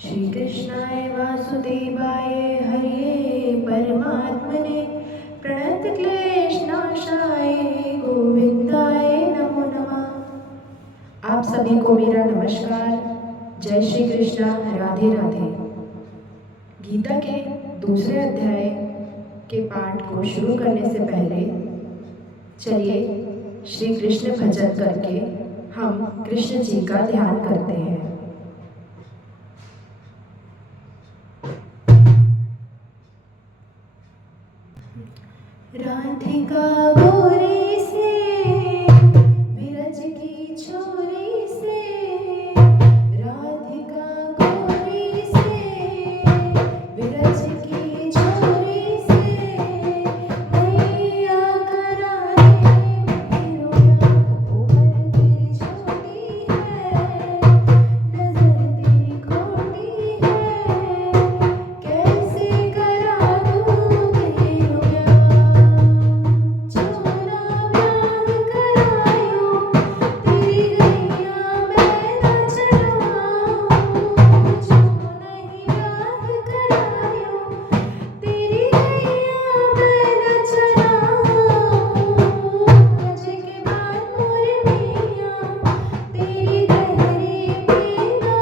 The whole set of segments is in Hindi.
श्री कृष्णाय वासुदेवाय हरिये परमात्मने प्रणतक्लेशनाशाय गोविंदाय नमो नमः। आप सभी को मेरा नमस्कार। जय श्री कृष्णा, राधे राधे। गीता के दूसरे अध्याय के पाठ को शुरू करने से पहले चलिए श्री कृष्ण भजन करके हम कृष्ण जी का ध्यान करते हैं। राधिका गोरी से विरज की छोरी से, राधिका गोरी से विरज की छोरी से, मैया कराए मेरा उम्र तेरी छोटी है, नजर तेरी खोटी है, कैसे करा दूँ मेरा छोरा ब्याह करायो, तेरी गैया मैं न चराऊँ, जो नहीं ब्याह करायो, तेरी गैया मैं न चराऊँ। आज के बाद मोरे मियाँ तेरी गहरी पीना,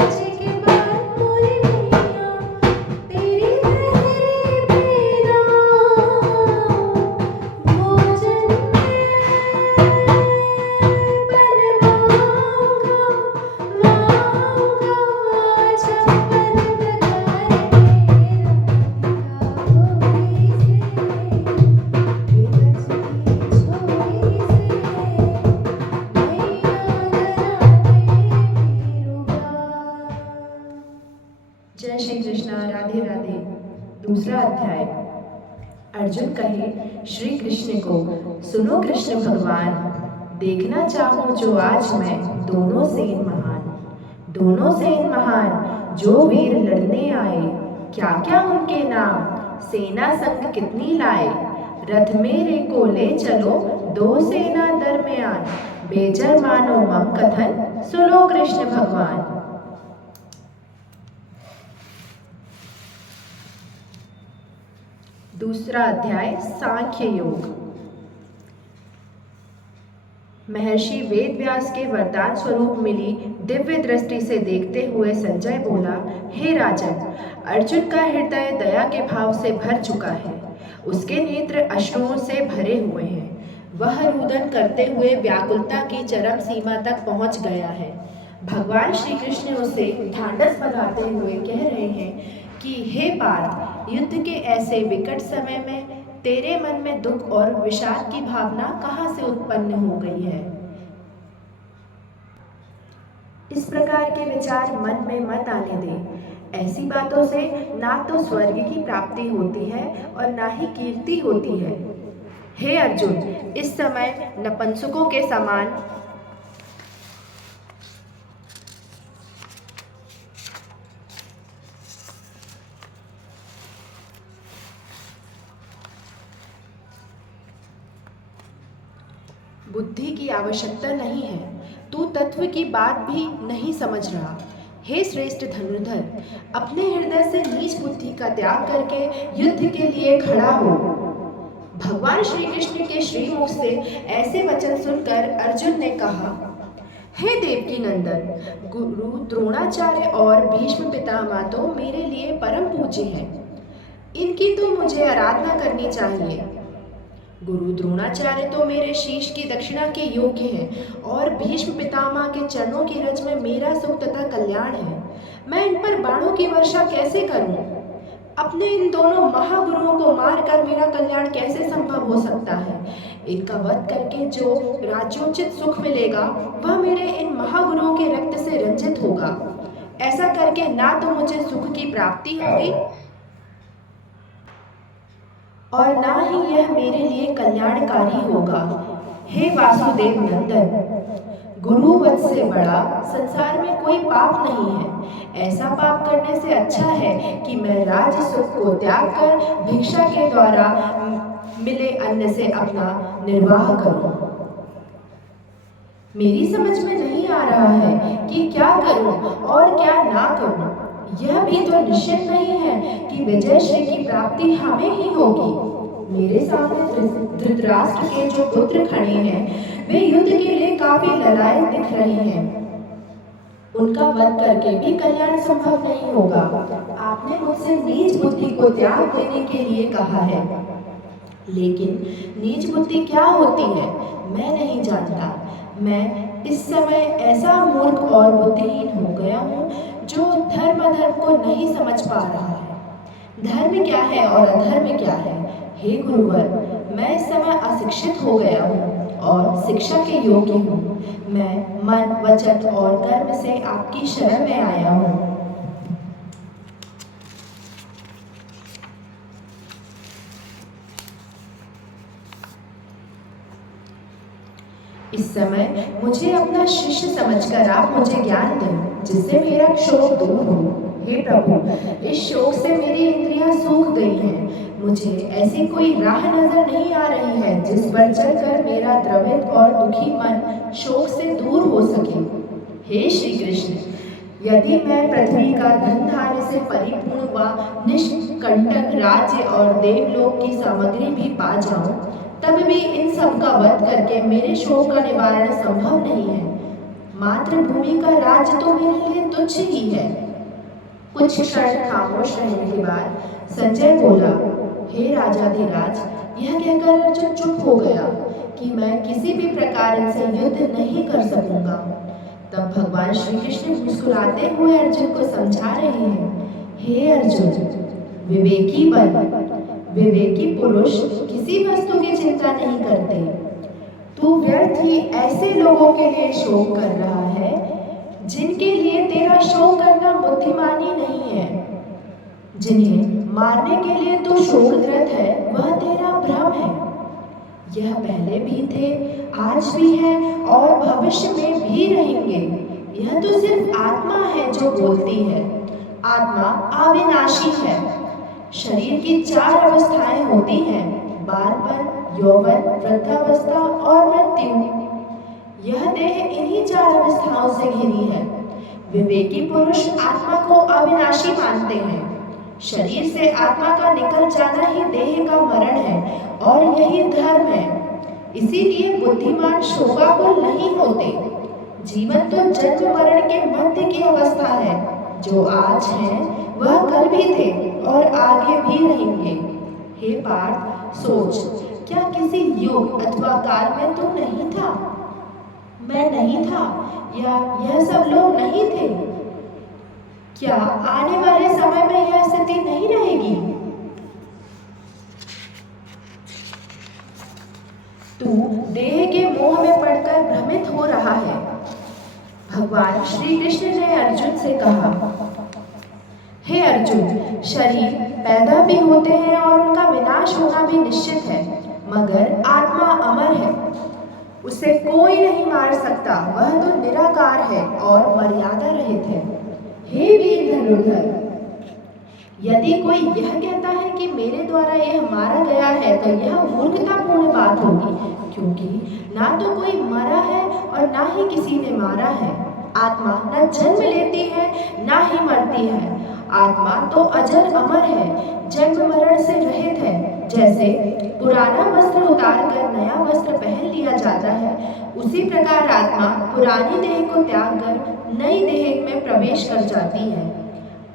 आज के बाद मोरे मियाँ तेरी गहरी पीना, भोजन में बनवाऊँगा लाऊँगा छप्पन प्रकार के, राधिका गोरी से विरज की छोरी से, मैया कराए पीरूगा। जय श्री कृष्णा, राधे राधे। दूसरा अध्याय। अर्जुन कहे श्री कृष्ण को, सुनो कृष्ण भगवान, देखना चाहूं जो आज मैं दोनों सेन महान, दोनों सेन महान जो वीर लड़ने आए, क्या क्या उनके नाम, सेना संग कितनी लाए, रथ मेरे को ले चलो दो सेना दरमियान, बेजर मानो मम कथन सुनो कृष्ण भगवान। दूसरा अध्याय, सांख्य योग। महर्षि वेद व्यास के वरदान स्वरूप मिली दिव्य दृष्टि से देखते हुए संजय बोला, हे राजन, अर्जुन का हृदय दया के भाव से भर चुका है, उसके नेत्र अश्रुओं से भरे हुए हैं, वह रुदन करते हुए व्याकुलता की चरम सीमा तक पहुंच गया है। भगवान श्री कृष्ण उसे ढांढस बंधाते हुए कह रहे हैं कि हे पार्थ, युद्ध के ऐसे विकट समय में तेरे मन में दुख और विषाद की भावना कहाँ से उत्पन्न हो गई है। इस प्रकार के विचार मन में मत आने दे। ऐसी बातों से ना तो स्वर्ग की प्राप्ति होती है और ना ही कीर्ति होती है। हे अर्जुन, इस समय नपुंसकों के समान बुद्धि की आवश्यकता नहीं है, तू तत्व की बात भी नहीं समझ रहा। हे श्रेष्ठ धनुर्धर, अपने हृदय से नीच बुद्धि का त्याग करके युद्ध के लिए खड़ा हो। भगवान श्री कृष्ण के श्रीमुख से ऐसे वचन सुनकर अर्जुन ने कहा, हे देवकी नंदन, गुरु द्रोणाचार्य और भीष्म पितामह तो मेरे लिए परम पूज्य हैं, इनकी तो मुझे आराधना करनी चाहिए। गुरु द्रोणाचार्य तो मेरे शीश की दक्षिणा के योग्य हैं और भीष्म पितामह के चरणों की रज में मेरा सुख तथा कल्याण है। मैं इन पर बाणों की वर्षा कैसे करूं? अपने इन दोनों महागुरुओं को मारकर मेरा कल्याण कैसे संभव हो सकता है? इनका वध करके जो राज्योचित सुख मिलेगा वह मेरे इन महागुरुओं के रक्त से रंजित होगा। ऐसा करके ना तो मुझे सुख की प्राप्ति होगी और ना ही यह मेरे लिए कल्याणकारी होगा। हे वासुदेव नंदन, गुरुवत से बड़ा संसार में कोई पाप नहीं है। ऐसा पाप करने से अच्छा है कि मैं राज सुख को त्याग कर भिक्षा के द्वारा मिले अन्न से अपना निर्वाह करूं। मेरी समझ में नहीं आ रहा है कि क्या करूं और क्या ना करूं। यह भी तो निश्चित नहीं है कि विजय श्री की प्राप्ति हमें ही होगी। मेरे सामने धृतराष्ट्र के जो पुत्र खड़े हैं वे युद्ध के लिए काफी ललायत दिख रहे हैं। उनका वध करके भी कल्याण संभव नहीं होगा। आपने मुझसे नीच बुद्धि को त्याग देने के लिए कहा है, लेकिन नीच बुद्धि क्या होती है मैं नहीं जानता। मैं इस समय ऐसा मूर्ख और बुद्धिहीन हो गया हूँ जो धर्म अधर्म को नहीं समझ पा रहा है। धर्म क्या है और अधर्म क्या है? हे गुरुवर, मैं इस समय अशिक्षित हो गया हूँ और शिक्षा के योग्य हूँ। मैं मन, वचन और कर्म से आपकी शरण में आया हूँ। इस समय मुझे अपना शिष्य समझकर आप मुझे ज्ञान दें, जिससे मेरा शोक दूर हो। हे प्रभु, इस शोक से मेरी इंद्रियां सूख गई हैं। मुझे ऐसी कोई राह नजर नहीं आ रही है जिस पर चलकर मेरा द्रवित और दुखी मन शोक से दूर हो सके। हे श्री कृष्ण, यदि मैं पृथ्वी का धन धान्य से परिपूर्ण व निष्कंटक राज्य और देवलोक की सामग्री भी पा जाऊं, तब भी इन सब का वध करके मेरे शोक का निवारण संभव नहीं है। मातृभूमि का राज्य तो मेरे लिए तुच्छ ही है। कुछ क्षण खामोश रहने के बाद संजय बोला, हे राजाधिराज, यह कहकर अर्जुन चुप हो गया कि मैं किसी भी प्रकार इनसे युद्ध नहीं कर सकूंगा। तब भगवान श्री कृष्ण मुस्कुराते हुए अर्जुन को समझा रहे हैं, हे अर्जुन, विवेकी बन। विवेकी पुरुष किसी वस्तु की चिंता नहीं करते। तू व्यर्थ ही ऐसे लोगों के लिए शोक कर रहा है जिनके लिए तेरा शोक करना बुद्धिमानी नहीं है। जिन्हें मारने के लिए तू शोकग्रस्त है वह तेरा भ्रम है। यह पहले भी थे, आज भी है और भविष्य में भी रहेंगे। यह तो सिर्फ आत्मा है जो बोलती है। आत्मा अविनाशी है। शरीर की 4 अवस्थाएं होती हैं, बालपन, यौवन, वृद्धावस्था और मृत्यु। यह देह इन्हीं 4 अवस्थाओं से घिरी है। विवेकी पुरुष आत्मा को अविनाशी मानते हैं। शरीर से आत्मा का निकल जाना ही देह का मरण है और यही धर्म है। इसीलिए बुद्धिमान शोकाकुल नहीं होते। जीवन तो जन्म मरण के मध्य की अवस्था है। जो आज है वह कल भी थे और आगे भी रहेंगे। हे पार्थ, सोच, क्या किसी युग अथवा काल में तू नहीं था? मैं नहीं था या यह सब लोग नहीं थे? क्या आने वाले समय में यह स्थिति नहीं रहेगी? तू देह के मोह में पड़कर भ्रमित हो रहा है। भगवान श्री कृष्ण ने अर्जुन से कहा, हे अर्जुन, शरीर पैदा भी होते हैं और उनका विनाश होना भी निश्चित है, मगर आत्मा अमर है। उसे कोई नहीं मार सकता। वह तो निराकार है और मर्यादा रहित है। हे वीर धनुर्धर, यदि कोई यह कहता है कि मेरे द्वारा यह मारा गया है तो यह मूर्खतापूर्ण बात होगी, क्योंकि ना तो कोई मरा है और ना ही किसी ने मारा है। आत्मा न जन्म लेती है ना ही मरती है। आत्मा तो अजर अमर है, जन्म मरण से रहित है। जैसे पुराना वस्त्र उतार कर नया वस्त्र पहन लिया जाता है, उसी प्रकार आत्मा पुरानी देह को त्याग कर नई देह में प्रवेश कर जाती है।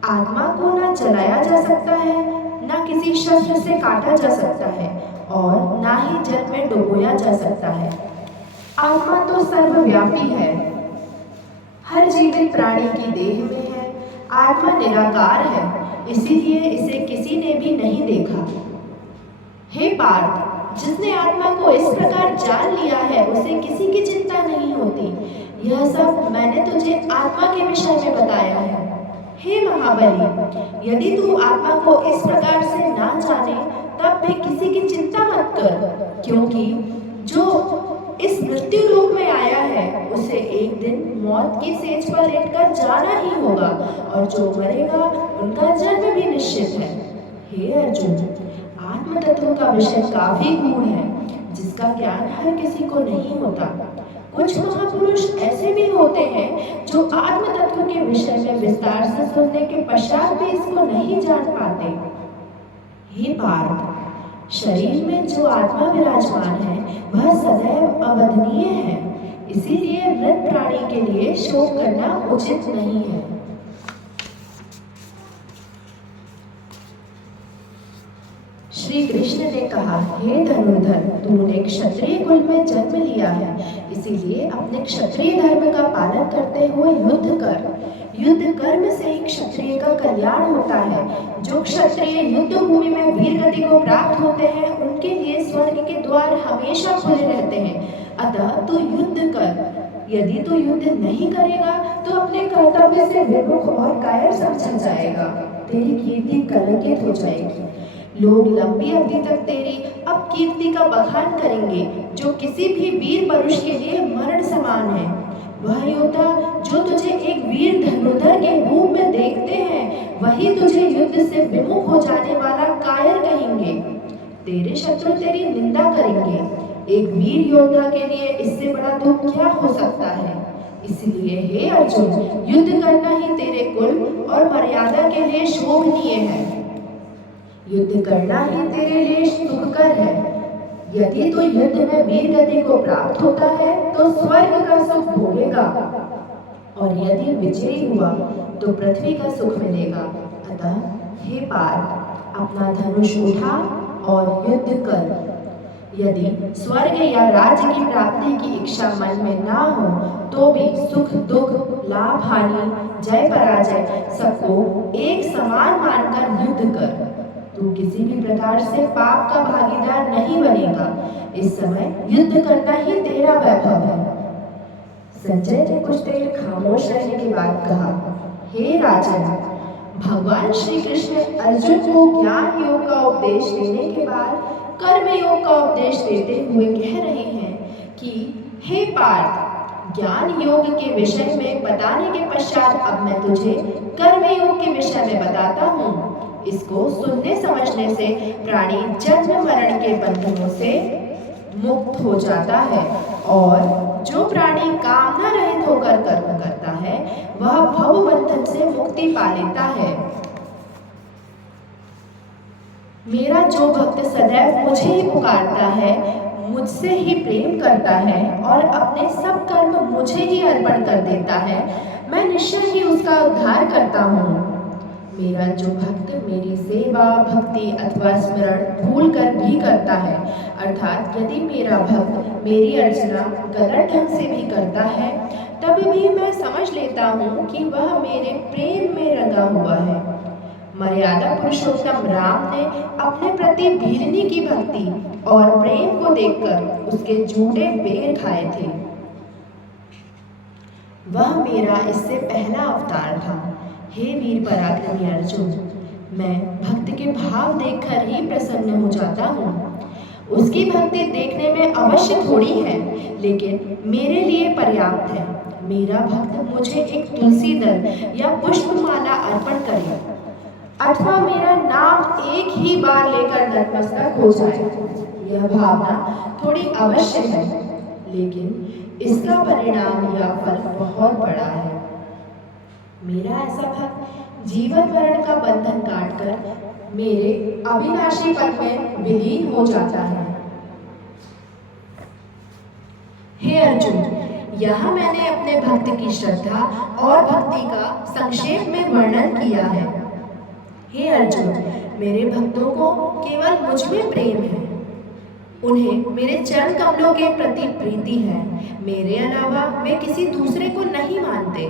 आत्मा को ना जलाया जा सकता है, ना किसी शस्त्र से काटा जा सकता है और ना ही जल में डुबोया जा सकता है। आत्मा तो सर्वव्यापी है, हर जीवित प्राणी की देह में है। आत्मा निराकार है, इसीलिए इसे किसी ने भी नहीं देखा। हे पार्थ, जिसने आत्मा को इस प्रकार जान लिया है उसे किसी की चिंता नहीं होती। यह सब मैंने तुझे आत्मा के विषय में बताया है। हे महाबली, यदि तू आत्मा को इस प्रकार से ना जाने तब भी किसी की चिंता मत कर, क्योंकि जो इस मृत्यु लोक में आया है उसे एक दिन मौत की सेज पर लेटकर जाना ही होगा और जो मरेगा उनका जन्म भी निश्चित है। हे अर्जुन, आत्म तत्व का विषय काफी गूढ़ है, जिसका ज्ञान हर किसी को नहीं होता। कुछ महापुरुष ऐसे भी होते हैं जो आत्म तत्व के विषय में विस्तार से सुनने के पश्चात भी इसको नहीं जान पाते। हे पार्थ, शरीर में जो आत्मा विराजमान है वह सदैव अवधनीय है, इसीलिए मृत प्राणी के लिए शोक करना उचित नहीं है। श्री कृष्ण ने कहा, हे धनुर्धर, तूने क्षत्रिय कुल में जन्म लिया है, इसीलिए अपने क्षत्रिय धर्म का पालन करते हुए युद्ध कर। युद्ध कर्म से ही क्षत्रिय का कल्याण होता है। जो क्षत्रिय युद्ध भूमि में वीर गति को प्राप्त होते हैं, उनके लिए स्वर्ग के द्वार हमेशा खुले रहते हैं। अतः तू युद्ध कर। यदि तू युद्ध नहीं करेगा तो अपने कर्तव्य से विमुख और कायर समझा जाएगा। तेरी कीर्ति कलंकित हो जाएगी। लोग लंबी अवधि तक तेरी अपकीर्ति का बखान करेंगे। जो किसी भी वीर पुरुष के लिए मरण समान है, वह योद्धा जो तुझे एक वीर धनुर्धर के रूप में देखते हैं, वही तुझे युद्ध से विमुख हो जाने वाला कायर कहेंगे। तेरे शत्रु तेरी निंदा करेंगे। एक वीर योद्धा के लिए इससे बड़ा दुख क्या हो सकता है। इसलिए हे अर्जुन, युद्ध करना ही तेरे कुल और मर्यादा के लिए शोभनीय है। युद्ध करना ही तेरे लिए सुखकर है। यदि तो युद्ध में वीर गति को प्राप्त होता है तो स्वर्ग का सुख भोगेगा, और यदि विजयी हुआ तो पृथ्वी का सुख मिलेगा। अतः हे पार्थ, अपना धनुष उठा और युद्ध कर। यदि स्वर्ग या राज्य की प्राप्ति की इच्छा मन में ना हो तो भी सुख दुख, लाभ हानि, जय पराजय सबको एक समान मानकर युद्ध कर। तू किसी भी प्रकार से पाप का भागीदार नहीं बनेगा। इस समय युद्ध करना ही तेरा वैभव है। संजय ने कुछ देर खामोश रहने के बाद कहा, हे राजन, भगवान श्री कृष्ण अर्जुन को ज्ञान योग का उपदेश देने के बाद कर्म योग का उपदेश देते हुए कह रहे हैं कि हे पार्थ, ज्ञान योग के विषय में बताने के पश्चात अब मैं तुझे कर्म योग के विषय में बताता हूँ। इसको सुनने समझने से प्राणी जन्म मरण के बंधनों से मुक्त हो जाता है, और जो प्राणी कामना रहित होकर कर्म करता है वह भव बंधन से मुक्ति पा लेता है। मेरा जो भक्त सदैव मुझे ही पुकारता है, मुझसे ही प्रेम करता है और अपने सब कर्म मुझे ही अर्पण कर देता है, मैं निश्चय ही उसका उद्धार करता हूँ। मेरा जो भक्त मेरी सेवा, भक्ति अथवा स्मरण भूल कर भी करता है, अर्थात यदि मेरा भक्त मेरी अर्चना गलत ढंग से भी करता है, तब भी मैं समझ लेता हूँ कि वह मेरे प्रेम में रंगा हुआ है। मर्यादा पुरुषोत्तम राम ने अपने प्रति भीलनी की भक्ति और प्रेम को देखकर उसके जूठे बेर खाए थे। वह मेरा इससे पहला अवतार था। हे वीर पराक्रमी अर्जुन, मैं भक्त के भाव देखकर ही प्रसन्न हो जाता हूँ। उसकी भक्ति देखने में अवश्य थोड़ी है, लेकिन मेरे लिए पर्याप्त है। मेरा भक्त मुझे एक तुलसी दल या पुष्पमाला अर्पण करे, अथवा मेरा नाम एक ही बार लेकर नतमस्तक हो जाए, यह भावना थोड़ी अवश्य है, लेकिन इसका परिणाम या फल बहुत बड़ा है। मेरा ऐसा भक्त जीवन मरण का बंधन काटकर मेरे अविनाशी पद में विलीन हो जाता है। हे अर्जुन, यहाँ मैंने अपने भक्त की श्रद्धा और भक्ति का संक्षेप में वर्णन किया है। हे अर्जुन, मेरे भक्तों को केवल मुझ में प्रेम है। उन्हें मेरे चरण कमलों के प्रति प्रीति है। मेरे अलावा वे किसी दूसरे को नहीं मानते।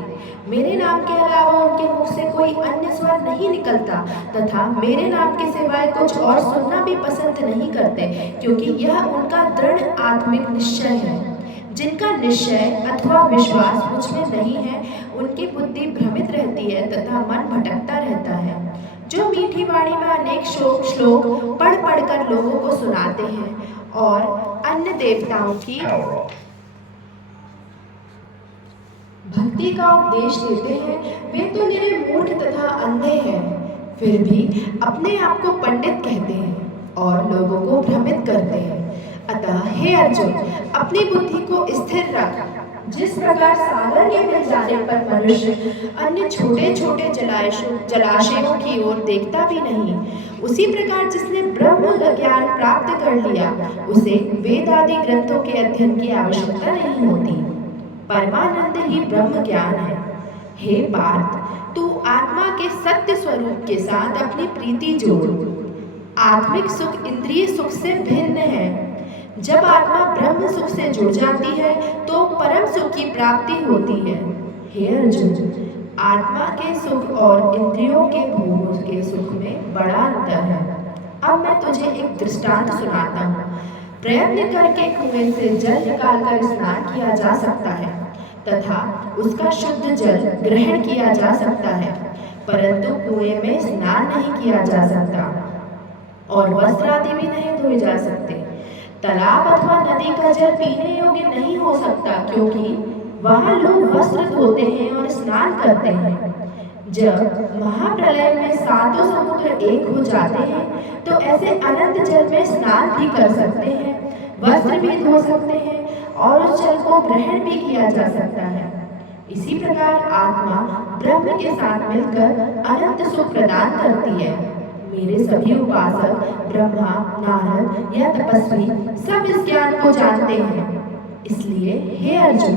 मेरे नाम के अलावा उनके मुख से कोई अन्य स्वर नहीं निकलता, तथा मेरे नाम के सिवाय कुछ और सुनना भी पसंद नहीं करते, क्योंकि यह उनका दृढ़ आत्मिक निश्चय है। जिनका निश्चय अथवा विश्वास मुझ में नहीं है, उनकी बुद्धि भ्रमित रहती है तथा मन भटकता रहता है। जो मीठी वाणी में अनेक श्लोक पढ़ पढ़कर लोगों को सुनाते हैं और अन्य देवताओं की भक्ति का उपदेश देते हैं, वे तो निरे मूर्ख तथा अंधे हैं, फिर भी अपने आप को पंडित कहते हैं और लोगों को भ्रमित करते हैं। अतः हे अर्जुन, अपनी बुद्धि को स्थिर रख। जिस प्रकार सागर के मिल जाने पर मनुष्य अन्य छोटे छोटे जलाशयों की ओर देखता भी नहीं, उसी प्रकार जिसने ब्रह्म ज्ञान प्राप्त कर लिया, उसे वेद आदि ग्रंथों के अध्ययन की आवश्यकता नहीं होती। परमानंद ही ब्रह्म ज्ञान है। हे पार्थ, तू आत्मा के सत्य स्वरूप के साथ अपनी प्रीति जोड़। आत्मिक सुख इंद्रिय सुख से भिन्न है। जब आत्मा ब्रह्म सुख से जुड़ जाती है तो परम सुख की प्राप्ति होती है। हे अर्जुन, आत्मा के सुख और इंद्रियों के भोगों के सुख में बड़ा अंतर है। अब मैं तुझे एक दृष्टांत सुनाता हूँ। प्रयत्न करके कुएं से जल निकालकर स्नान किया जा सकता है तथा उसका शुद्ध जल ग्रहण किया जा सकता है, परंतु कुएं में स्नान नहीं किया जा सकता और वस्त्र आदि भी नहीं धोए जा सकते। तालाब अथवा नदी का जल पीने योग्य नहीं हो सकता, क्योंकि वहां लोग वस्त्र धोते हैं और स्नान करते हैं। जब महाप्रलय में सातों समुद्र एक हो जाते हैं तो ऐसे अनंत जल में स्नान भी कर सकते हैं, वस्त्र भी धो सकते हैं और उस जल को ग्रहण भी किया जा सकता है। इसी प्रकार आत्मा ब्रह्म के साथ मिलकर अनंत सुख प्रदान करती है। मेरे सभी उपासक ब्रह्मा, नारद या तपस्वी सब इस ज्ञान को जानते हैं। इसलिए हे अर्जुन,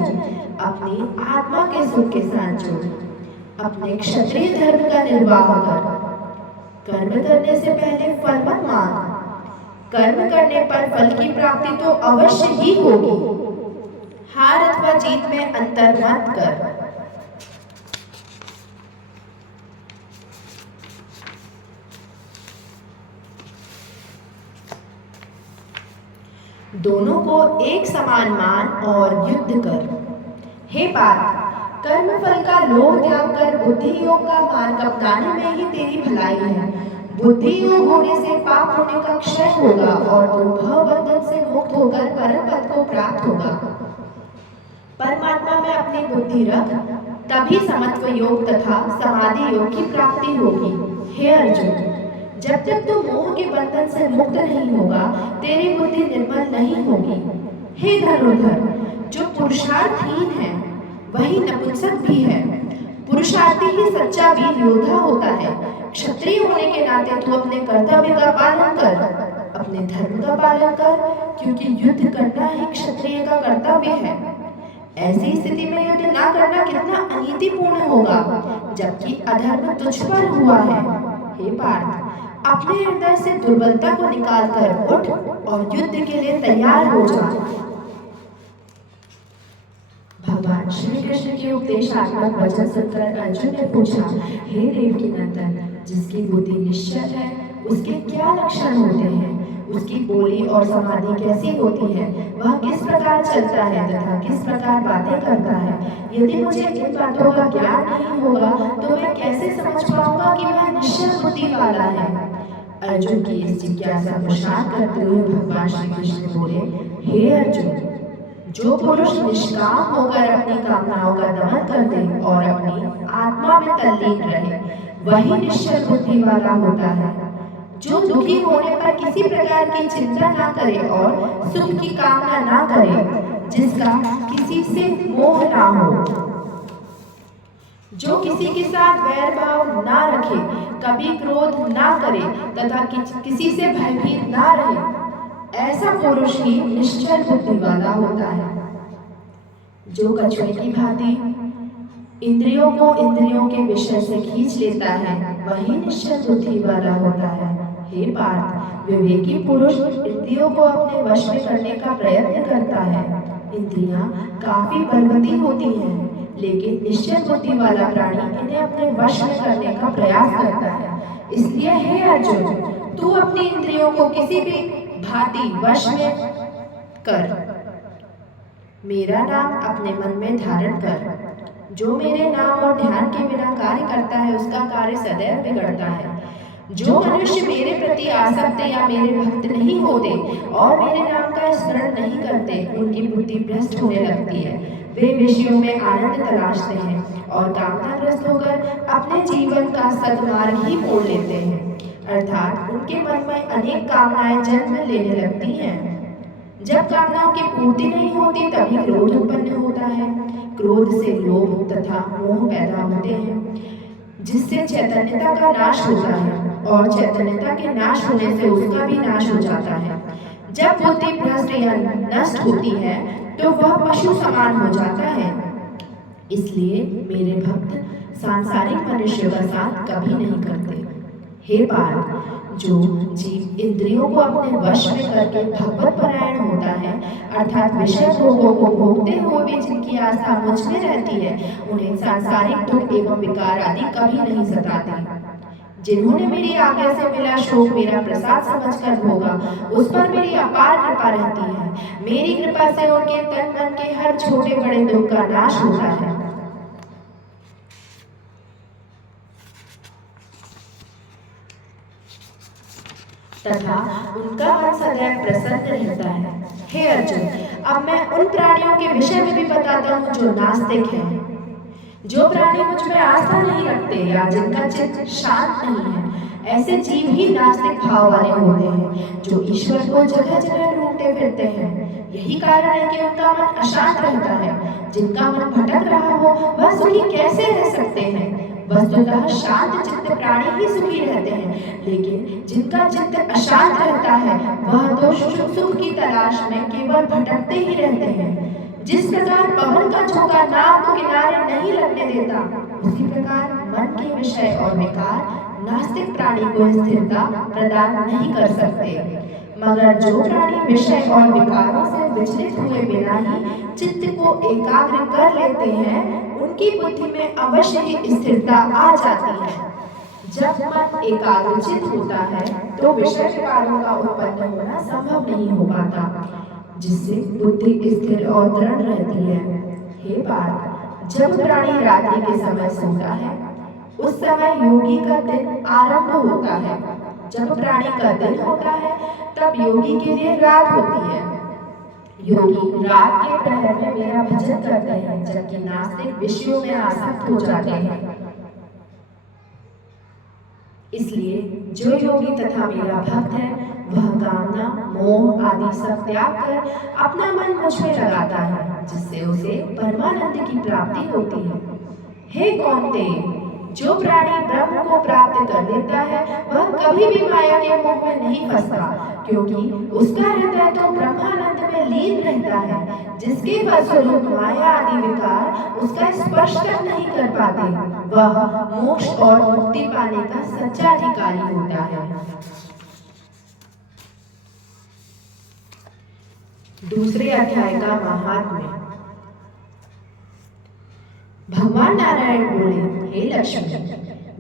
अपनी आत्मा के सुख के साथ जुड़। अपने क्षत्रिय धर्म का निर्वाह कर। कर्म करने से पहले फल मत मांग। कर्म करने पर फल की प्राप्ति तो अवश्य ही होगी। हार अथवा जीत में अंतर मत कर। दोनों को एक समान मान और युद्ध कर। हे पार्थ, कर्म फल का लोभ त्याग कर बुद्धि योग का मार्ग अपनाने में ही तेरी भलाई है। बुद्धि योग होने से पाप होने का क्षय होगा और तू भव बंधन से मुक्त होकर परम पद को प्राप्त होगा। परमात्मा में अपनी बुद्धि रख, तभी समत्व योग तथा समाधि योग की प्राप्ति होगी। हे अर्जुन, जब तक तू मोह के बंधन से मुक्त नहीं होगा, तेरी बुद्धि निर्मल नहीं होगी। हे धनुर्धर, जो पुरुषार्थहीन है वही नपुंसक भी है। पुरुषार्थी ही सच्चा वीर योद्धा होता है। क्षत्रिय होने के नाते तू अपने कर्तव्य का पालन कर, अपने धर्म का पालन कर, क्योंकि युद्ध करना ही क्षत्रिय का कर्तव्य है। ऐसी स्थिति में युद्ध ना करना कितना अनीतिपूर्ण होगा, जबकि अधर्म तुझ पर हुआ है। हे पार्थ, अपने हृदय से दुर्बलता को निकालकर उठ और युद्ध के लिए तैयार हो जा। भगवान श्री कृष्ण के उपदेशात्मक वचन सुनकर अर्जुन ने पूछा, हे देवकीनंदन, जिसकी बुद्धि निश्चल है उसके क्या लक्षण होते हैं? उसकी बोली और समाधि कैसी होती है? वह किस प्रकार चलता है तथा किस प्रकार बातें करता है? यदि मुझे इन बातों का ज्ञान नहीं होगा तो मैं कैसे समझ पाऊंगा कि वह निश्चल बुद्धि वाला है? अर्जुन की इस जिज्ञासा को शांत करते हुए भगवान श्री कृष्ण बोले, हे अर्जुन, जो पुरुष निष्काम होकर अपनी कामनाओं का दमन कर दे और अपनी आत्मा में तल्लीन रहे, वही निश्चल बुद्धि वाला होता है। जो दुखी होने पर किसी प्रकार की चिंता ना करे और सुख की कामना ना करे, जिसका किसी से मोह ना हो, जो किसी के साथ वैर भाव ना रखे, कभी क्रोध ना करे तथा किसी से भयभीत ना रहे, ऐसा पुरुष ही निश्चल बुद्धि वाला होता है। जो कछुए की भांति इंद्रियों को इंद्रियों के विषय से खींच लेता है, वही निश्चल बुद्धि वाला होता है। हे पार्थ, विवेकी पुरुष इंद्रियों को अपने वश में करने का प्रयत्न करता है। इंद्रियां काफी बलवती होती हैं, लेकिन निश्चल बुद्धि वाला प्राणी इन्हें अपने वश में करने का प्रयास करता है। इसलिए हे अर्जुन, तू अपनी इंद्रियों को किसी भी भांति वश में कर। मेरा नाम अपने मन में धारण कर। जो मेरे नाम और ध्यान के बिना कार्य करता है, उसका कार्य सदैव बिगड़ता है। जो मनुष्य मेरे प्रति आसक्त या मेरे भक्त नहीं होते और मेरे नाम का स्मरण नहीं करते, उनकी बुद्धि भ्रष्ट होने लगती है। वे विषयों में आनंद तलाशते हैं और कामनाग्रस्त होकर अपने जीवन का सद्मार्ग ही मोड़ लेते हैं, अर्थात उनके मन में अनेक कामनाएं जन्म लेने लगती हैं। जब कामनाओं की पूर्ति नहीं होती तभी क्रोध उत्पन्न होता है। क्रोध से लोभ तथा मोह पैदा होते हैं, जिससे चैतन्यता का नाश होता है और चैतन्यता के नाश होने से उसका भी नाश हो जाता है। जब बुद्धि भ्रष्ट या नष्ट होती है तो वह पशु समान हो जाता है। इसलिए मेरे भक्त सांसारिक मनुष्यों का साथ कभी नहीं करते। हे पार्थ, जो जीव इंद्रियों को अपने वश में करके भगवत परायण होता है, अर्थात विषय भोगों को भोगते हुए भी जिनकी आस्था मुझ में रहती है, उन्हें सांसारिक दुख एवं विकार आदि कभी नहीं सताते। जिन्होंने मेरी आज्ञा से मिला शोक मेरा प्रसाद समझकर भोगा, उस पर मेरी अपार कृपा रहती है। मेरी कृपा से उनके तन मन के हर छोटे बड़े दुख का नाश होता है तथा उनका मन सदैव प्रसन्न रहता है। हे अर्जुन, अब मैं उन प्राणियों के विषय में भी बताता हूँ जो नास्तिक हैं। जो प्राणी मुझ में आस्था नहीं रखते या जिनका चित्त शांत नहीं है, ऐसे जीव ही नास्तिक भाव वाले होते हैं, जो ईश्वर को जगह जगह ढूंढते फिरते हैं। यही कारण है कि उनका मन अशांत रहता है। जिनका मन भटक रहा हो वह सुखी कैसे रह सकते हैं? वस्तुतः शांत चित्त प्राणी ही सुखी रहते हैं, लेकिन जिनका चित्त अशांत रहता है वह तो सुख की तलाश में केवल भटकते ही रहते हैं। जिस प्रकार पवन का झोंका नाव को किनारे नहीं लगने देता, उसी प्रकार मन के विषय और विकार नास्तिक प्राणी को स्थिरता प्रदान नहीं कर सकते। मगर जो प्राणी विषय और विकारों से विचलित हुए बिना ही चित्त को एकाग्र कर लेते हैं, उनकी बुद्धि में अवश्य ही स्थिरता आ जाती है। जब मन एकाग्रचित होता है तो विषय विकारों का उत्पन्न होना संभव नहीं हो पाता, जिससे बुद्धि स्थिर और दृढ़ रहती है। हे पार्थ, जब प्राणी रात्रि के समय सोता है, उस समय योगी का दिन आरंभ होता है। जब प्राणी का दिन होता है तब योगी के लिए रात होती है। योगी रात के प्रहर में मेरा भजन करते हैं, जबकि नास्तिक विषयों में आसक्त हो जाते हैं। इसलिए जो योगी तथा मेरा भक्त है, वह कामना मोह आदि सब त्याग कर अपना मन मुझ में लगाता है, जिससे उसे परमानंद की प्राप्ति होती है। हे कौन्तेय, जो प्राणी ब्रह्म को प्राप्त कर लेता है वह कभी भी माया के मोह में नहीं फंसता, क्योंकि उसका हृदय तो ब्रह्मानंद में लीन रहता है, जिसके फलस्वरूप माया आदि विकार उसका स्पर्श तक नहीं कर पाते। वह मोक्ष और मुक्ति पाने का सच्चा अधिकारी होता है। दूसरे अध्याय का महात्म्य। भगवान नारायण बोले, हे लक्ष्मी,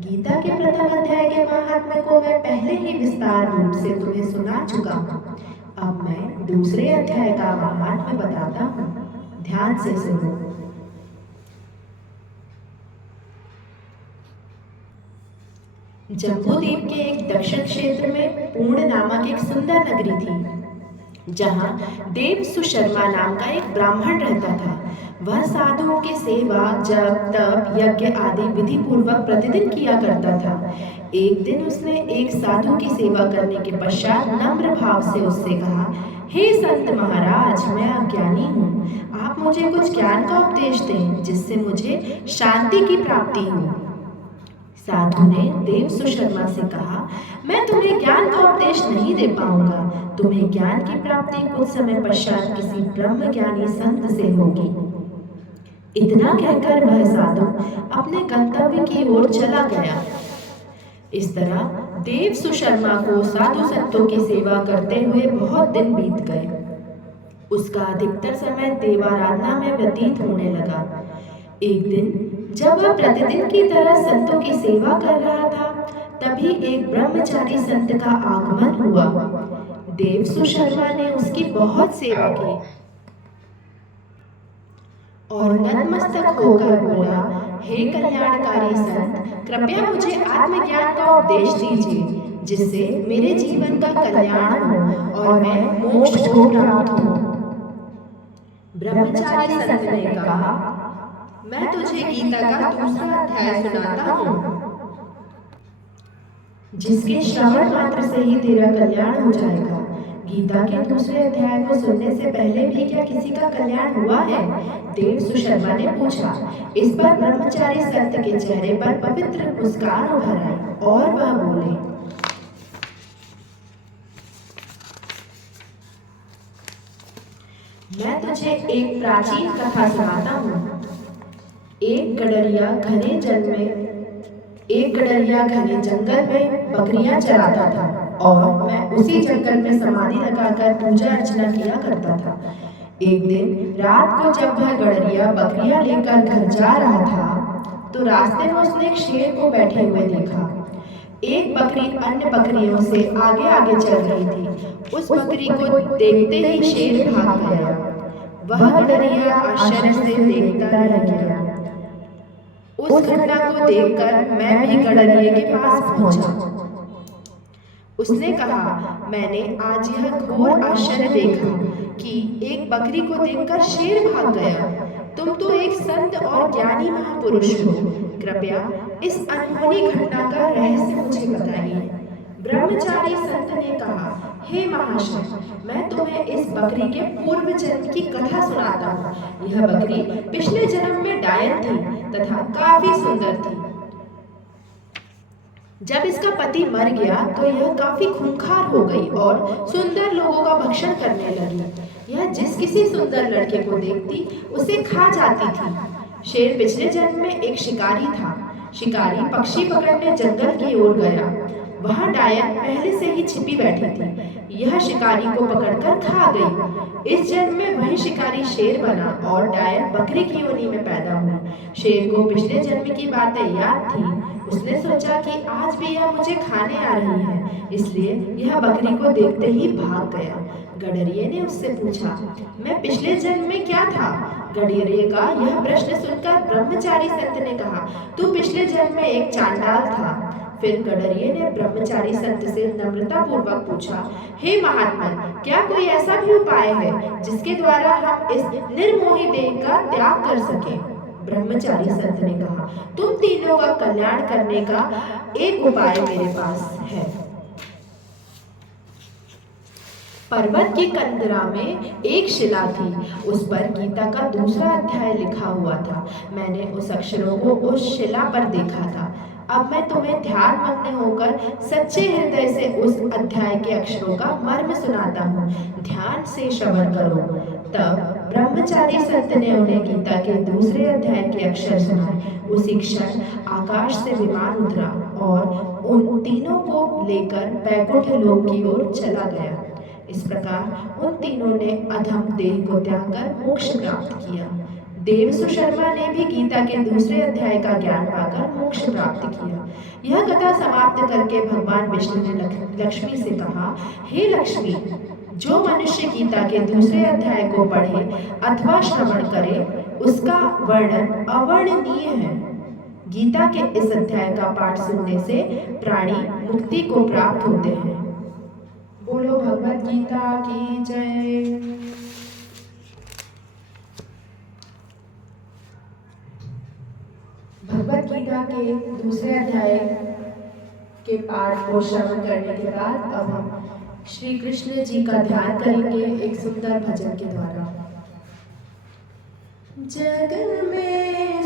गीता के प्रथम अध्याय के महात्म्य को मैं पहले ही विस्तार रूप से तुम्हें सुना चुका हूँ। अब मैं दूसरे अध्याय का महात्म्य बताता हूँ, ध्यान से सुनो। जम्बूद्वीप के एक दक्षिण क्षेत्र में पूर्ण नामक एक सुंदर नगरी थी, जहाँ देव सुशर्मा नाम का एक ब्राह्मण रहता था। वह साधुओं की सेवा, जप, तप, यज्ञ आदि विधि पूर्वक प्रतिदिन किया करता था। एक दिन उसने एक साधु की सेवा करने के पश्चात नम्र भाव से उससे कहा, हे संत महाराज, मैं अज्ञानी हूँ, आप मुझे कुछ ज्ञान का उपदेश दें, जिससे मुझे शांति की प्राप्ति हो। साधु ने देव सुशर्मा से कहा, मैं तुम्हें ज्ञान का उपदेश नहीं दे पाऊंगा। तुम्हें ज्ञान की प्राप्ति कुछ समय पश्चात किसी ब्रह्म ज्ञानी संत से होगी। इतना कहकर वह साधु अपने गंतव्य की ओर चला गया। इस तरह देव सुशर्मा को साधु संतों की सेवा करते हुए बहुत दिन बीत गए। उसका अधिकतर समय देवाराधना में व्यतीत होने लगा। एक दिन जब वह प्रतिदिन की तरह संतों की सेवा कर रहा था, तभी एक ब्रह्मचारी संत का आगमन हुआ। देव सुशर्मा ने उसकी बहुत सेवा की और नतमस्तक होकर बोला, हे कल्याणकारी संत, कृपया मुझे आत्मज्ञान का उपदेश दीजिए, जिससे मेरे जीवन का कल्याण हो और मैं मोक्ष को प्राप्त हूँ। ब्रह्मचारी संत ने कहा, मैं तुझे गीता का दूसरा अध्याय सुनाता हूँ, जिसके श्रवण मात्र से ही तेरा कल्याण हो जाएगा। गीता के दूसरे अध्याय को सुनने से पहले भी क्या किसी का कल्याण हुआ है? देव सुशर्मा ने पूछा। इस पर ब्रह्मचारी संत के चेहरे पर पवित्र मुस्कान उभर आई और वह बोले, मैं तुझे एक प्राचीन कथा सुनाता हूँ। एक गडरिया घने जंगल में बकरियां चराता था और मैं उसी जंगल में समाधि लगाकर पूजा अर्चना किया करता था। एक दिन रात को जब वह गडरिया बकरियां लेकर घर जा रहा था तो रास्ते में उसने एक शेर को बैठे हुए देखा। एक बकरी अन्य बकरियों से आगे आगे चल रही थी। उस बकरी को देखते ही शेर भाग गया। वह गडरिया आश्चर्य से देखता रह गया। उस घटना को देखकर मैं भी गडरिये के पास पहुंचा। उसने कहा, मैंने आज यह घोर आश्चर्य देखा कि एक बकरी को देखकर शेर भाग गया। तुम तो एक संत और ज्ञानी महापुरुष हो। कृपया इस अनहोनी घटना का रहस्य मुझे बताइए। ब्रह्मचारी संत ने कहा, हे महाशय, मैं तुम्हें इस बकरी के पूर्व जन्म की कथा सुनाता हूँ। यह बकरी पिछले जन्म में डायन थी तथा काफी सुंदर थी। जब इसका पति मर गया तो यह काफी खूंखार हो गई और सुंदर लोगों का भक्षण करने लगी। यह जिस किसी सुंदर लड़के को देखती उसे खा जाती थी। शेर पिछले जन्म में एक शिकारी था। शिकारी पक्षी पकड़ने जंगल की ओर गया। वहां डायन पहले से ही छिपी बैठी थी। यह शिकारी को पकड़कर खा गई। इस जन्म में वही शिकारी शेर बना और डायन बकरी की योनि में पैदा हुई। शेर को पिछले जन्म की बातें याद थी। उसने सोचा कि आज भी यह मुझे खाने आ रही है, इसलिए यह बकरी को देखते ही भाग गया। गडरिये ने उससे पूछा, मैं पिछले जन्म में क्या था? गडरिये का यह प्रश्न सुनकर ब्रह्मचारी संत ने कहा, तू पिछले जन्म में एक चांडाल था। फिर गडरिये ने ब्रह्मचारी संत से नम्रता पूर्वक पूछा, हे महात्मन, क्या कोई ऐसा भी उपाय है जिसके द्वारा हम इस निर्मोही देह का त्याग कर सकें? ब्रह्मचारी संत ने कहा, तुम तीनों का कल्याण करने का एक उपाय मेरे पास है। पर्वत की कंदरा में एक शिला थी। उस पर गीता का दूसरा अध्याय लिखा हुआ था। मैंने उस अक्षरों को उस शिला पर देखा था। अब मैं तुम्हें ध्यान मग्न होकर सच्चे हृदय से उस अध्याय के अक्षरों का मर्म सुनाता हूँ। ध्यान से श्रवण करो। तब ब्रह्मचारी संत ने उन्हें गीता के दूसरे अध्याय के अक्षर सुनाए। उसी क्षण आकाश से विमान उतरा और उन तीनों को लेकर बैकुंठ लोक की ओर चला गया। इस प्रकार उन तीनों ने अधम देह को त्याग कर मोक्ष प्राप्त किया। देव सुशर्मा ने भी गीता के दूसरे अध्याय का ज्ञान पाकर मोक्ष प्राप्त किया। यह कथा समाप्त करके भगवान विष्णु ने लक्ष्मी से कहा, हे लक्ष्मी, जो मनुष्य गीता के दूसरे अध्याय को पढ़े अथवा श्रवण करे उसका वर्णन अवर्णनीय है। गीता के इस अध्याय का पाठ सुनने से प्राणी मुक्ति को प्राप्त होते हैं। बोलो भगवत गीता की जय। भगवत गीता के दूसरे अध्याय के पाठ को श्रवण करने के बाद अब हम श्री कृष्ण जी का ध्यान करेंगे एक सुंदर भजन के द्वारा। जग में